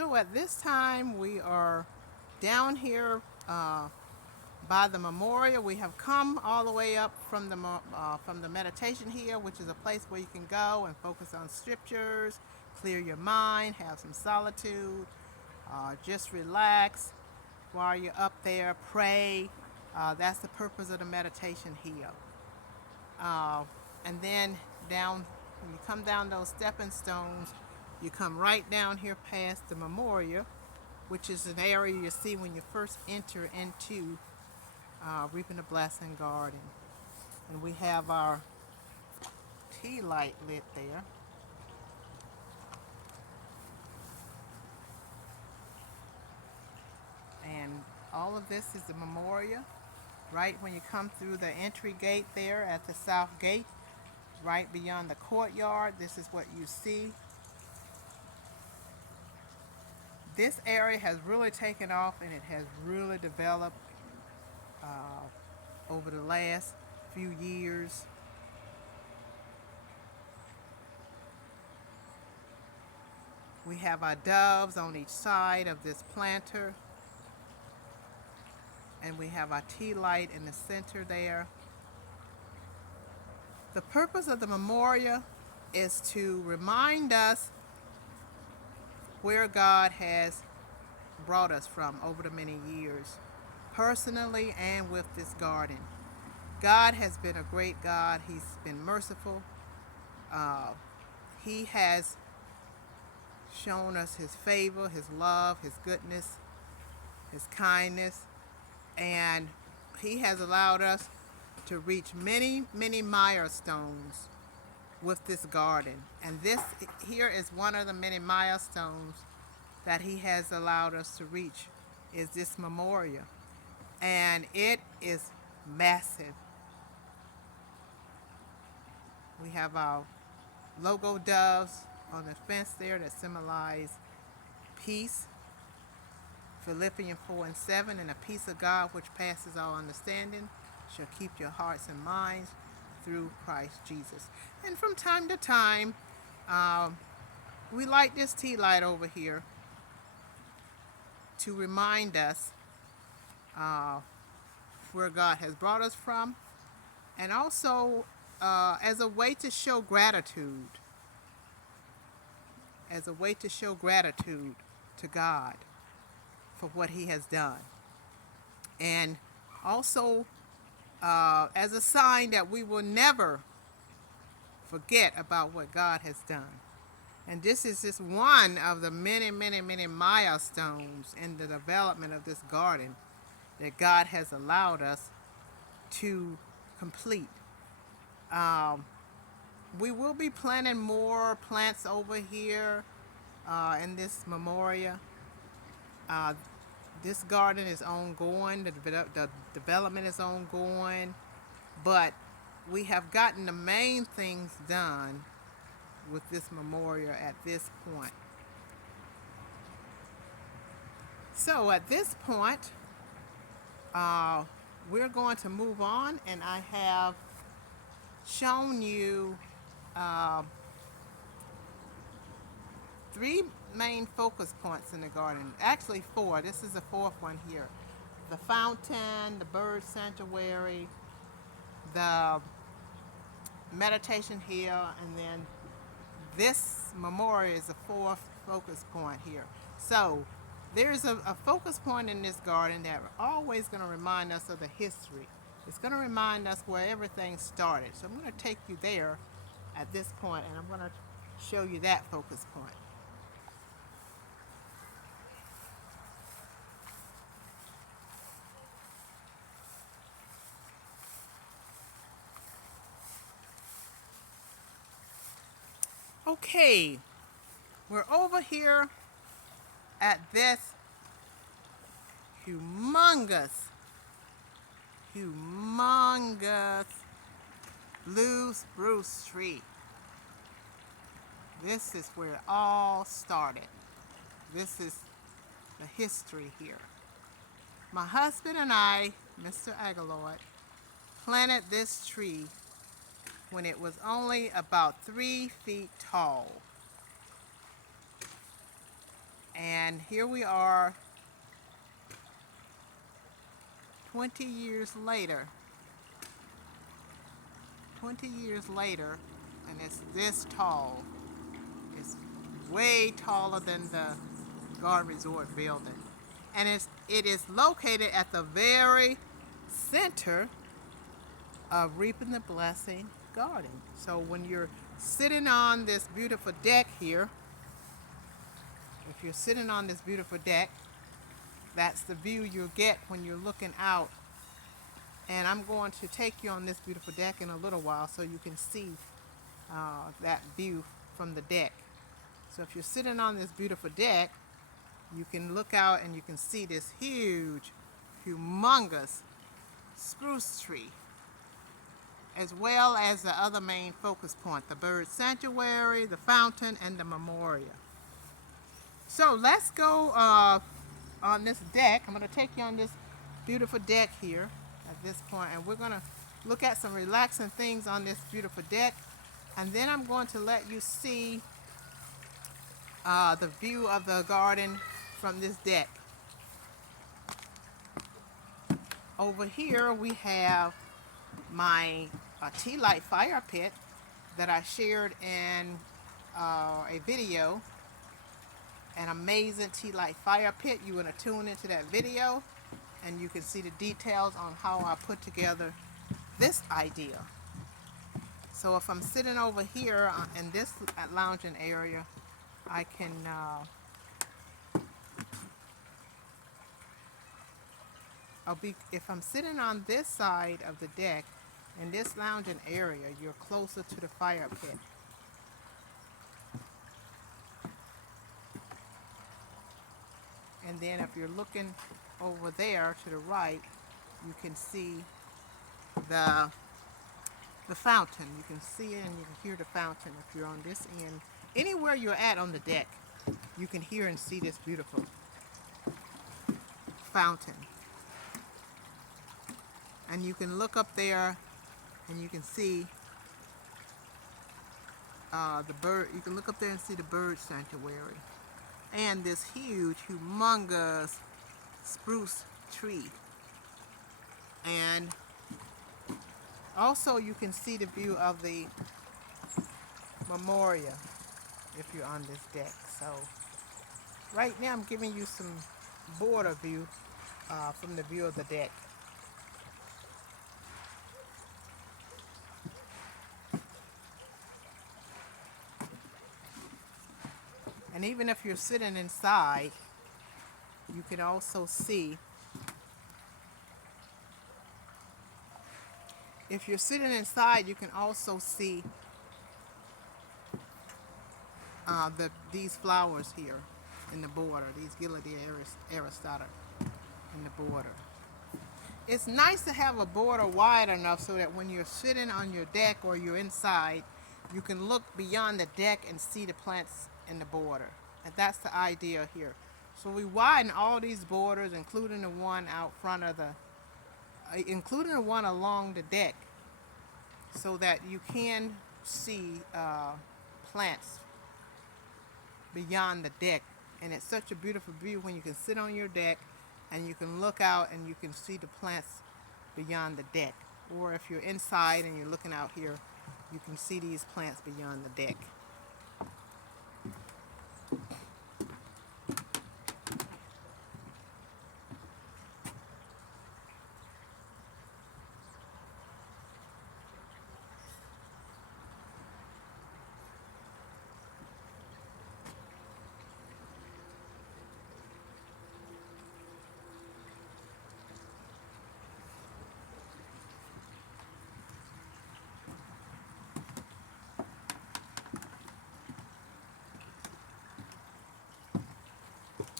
So at this time, we are down here by the memorial. We have come all the way up from the meditation here, which is a place where you can go and focus on scriptures, clear your mind, have some solitude, just relax while you're up there, pray. That's the purpose of the meditation here. Uh, and then down, when you come down those stepping stones, you come right down here past the memorial, which is an area you see when you first enter into Reaping the Blessing Garden. And we have our tea light lit there. And all of this is the memorial. Right when you come through the entry gate there at the south gate, right beyond the courtyard, this is what you see. This area has really taken off and it has really developed over the last few years. We have our doves on each side of this planter, and we have our tea light in the center there. The purpose of the memorial is to remind us where God has brought us from over the many years, personally and with this garden. God has been a great God. He's been merciful. He has shown us his favor, his love, his goodness, his kindness, and he has allowed us to reach many, many milestones with this garden. And this here is one of the many milestones that he has allowed us to reach, is this memorial. And it is massive. We have our logo doves on the fence there that symbolize peace. Philippians 4:7, and the peace of God which passes all understanding shall keep your hearts and minds through Christ Jesus. And from time to time, we light this tea light over here to remind us where God has brought us from, and also as a way to show gratitude, to God for what he has done, and also as a sign that we will never forget about what God has done. And this is just one of the many, many, many milestones in the development of this garden that God has allowed us to complete. We will be planting more plants over here in this memorial. This garden is ongoing, the development is ongoing, but we have gotten the main things done with this memorial at this point. So at this point, we're going to move on, and I have shown you three main focus points in the garden. Actually four. This is the fourth one here. The fountain, the bird sanctuary, the meditation here, and then this memorial is the fourth focus point here. So there's a focus point in this garden that always going to remind us of the history. It's going to remind us where everything started. So I'm going to take you there at this point, and I'm going to show you that focus point. Okay, we're over here at this humongous blue spruce tree. This is where it all started. This is the history here. My husband and I, Mr. Aguillard, planted this tree when it was only about 3 feet tall. And here we are 20 years later. 20 years later, and it's this tall. It's way taller than the Garden Resort building. And it is located at the very center of Reaping the Blessing Garden. So when you're sitting on this beautiful deck here, if you're sitting on this beautiful deck, that's the view you'll get when you're looking out. And I'm going to take you on this beautiful deck in a little while so you can see that view from the deck. So if you're sitting on this beautiful deck, you can look out and you can see this huge, humongous spruce tree, as well as the other main focus point, the bird sanctuary, the fountain, and the memorial. So let's go on this deck. I'm going to take you on this beautiful deck here at this point, and we're going to look at some relaxing things on this beautiful deck, and then I'm going to let you see the view of the garden from this deck. Over here we have my tea light fire pit that I shared in a video. An amazing tea light fire pit. You want to tune into that video and you can see the details on how I put together this idea. So if I'm sitting over here in this lounging area, I can if I'm sitting on this side of the deck in this lounging area, you're closer to the fire pit. And then if you're looking over there to the right, you can see the fountain. You can see it and you can hear the fountain if you're on this end. Anywhere you're at on the deck, you can hear and see this beautiful fountain. And you can look up there and you can see the bird. You can look up there and see the bird sanctuary and this huge, humongous spruce tree. And also you can see the view of the memorial if you're on this deck. So right now I'm giving you some border view from the view of the deck. And even if you're sitting inside, you can also see, if you're sitting inside, you can also see these flowers here in the border, these Aguillard aristata in the border. It's nice to have a border wide enough so that when you're sitting on your deck or you're inside, you can look beyond the deck and see the plants in the border. And that's the idea here. So we widen all these borders, including the one out front of including the one along the deck, so that you can see plants beyond the deck. And it's such a beautiful view when you can sit on your deck and you can look out and you can see the plants beyond the deck. Or if you're inside and you're looking out here, you can see these plants beyond the deck.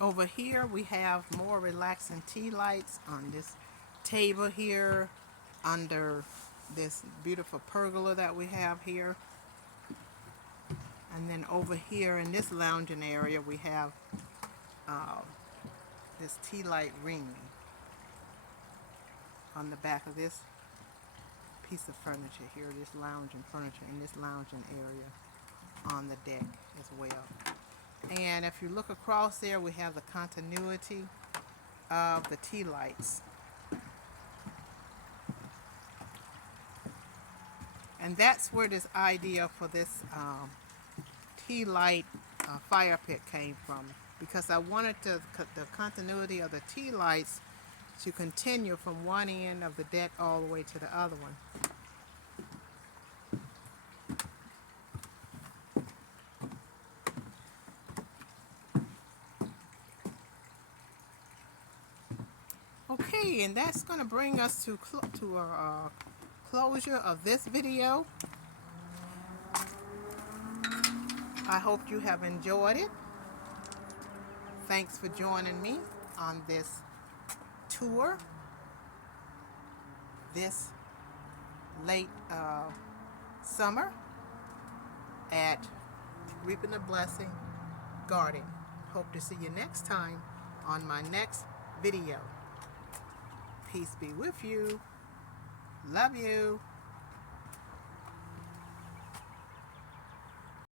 Over here we have more relaxing tea lights on this table here under this beautiful pergola that we have here. And then over here in this lounging area we have this tea light ring on the back of this piece of furniture here, this lounging furniture in this lounging area on the deck as well. And if you look across there, we have the continuity of the tea lights. And that's where this idea for this tea light fire pit came from, because I wanted the continuity of the tea lights to continue from one end of the deck all the way to the other one. Okay, and that's going to bring us to a closure of this video. I hope you have enjoyed it. Thanks for joining me on this tour this late summer at Reaping the Blessing Garden. Hope to see you next time on my next video. Peace be with you. Love you.